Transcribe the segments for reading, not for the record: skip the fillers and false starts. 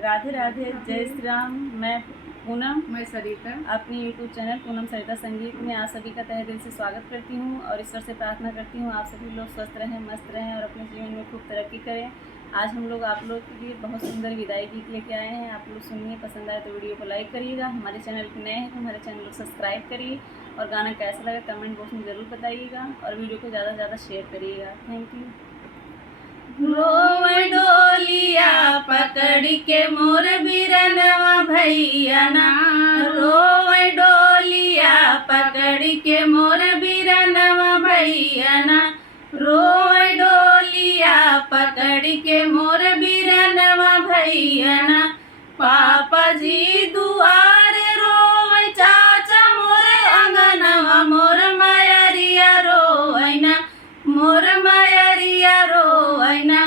राधे राधे, जय श्री राम। मैं पूनम, मैं सरिता अपने यूट्यूब चैनल पूनम सरिता संगीत में आप सभी का तहे दिल से स्वागत करती हूँ और ईश्वर से प्रार्थना करती हूँ आप सभी लोग स्वस्थ रहें, मस्त रहें और अपने जीवन में खूब तरक्की करें। आज हम लोग आप लोग के लिए बहुत सुंदर विदाई गीत लेके आए हैं। आप लोग सुनिए, पसंद आए तो वीडियो को लाइक करिएगा। हमारे चैनल पे नए हैं तो हमारे चैनल को सब्सक्राइब करिए और गाना कैसा लगा कमेंट बॉक्स में ज़रूर बताइएगा और वीडियो को ज़्यादा से ज़्यादा शेयर करिएगा। Thank you. रोवे डोलिया पकड़ के मोर बिरनवा भैया ना, रोवे डोलिया पकड़ के मोर बिरनवा भैया ना, रोवे डोलिया पकड़ के मोर बिरनवा भैया ना। पापा जी दुआरे रोवे चाचा मोर अंगनवा, मोर मायरिया रोवे ना, मोर मायरिया रोवे ना,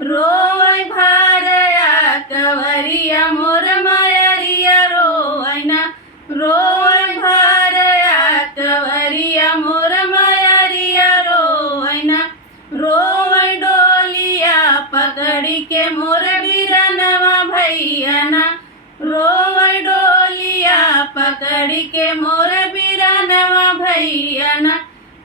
रोवे भरया कवरिया मोर मायरिया रोवे ना, रोवे भरया कवरिया मोर मायरिया रोवे ना, रोवे डोलिया पकड़ के मोर बिरनवा भैया ना, रोवे डोलिया पकड़ के मोर बिरनवा भैया ना।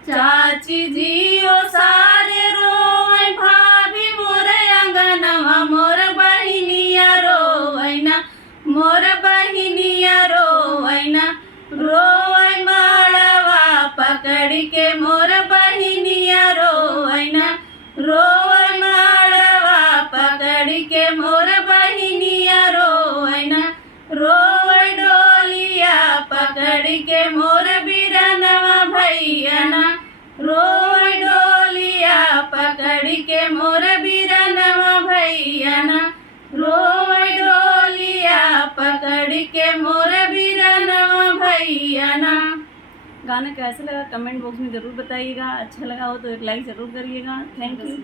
चाची जी ओ सारे रोवे, भाभी मोर अंगनवा, मोर बहिनिया रोवे ना, मोर बहिनिया रोवे ना, रोवे माड़वा पकड़ के मोर बहिनिया रोवे ना, रोवे माड़वा पकड़ के मोर बहिनिया रोवे ना, रोवे डोलिया पकड़ के मोर बिरनवा भैया ना, रोवे डोलिया पकड़ के मोर बिरनवा भैया ना, रोवे डोलिया पकड़ के मोर बिरनवा भैया ना। गाना कैसा लगा कमेंट बॉक्स में ज़रूर बताइएगा। अच्छा लगा हो तो एक लाइक ज़रूर करिएगा। Thank you.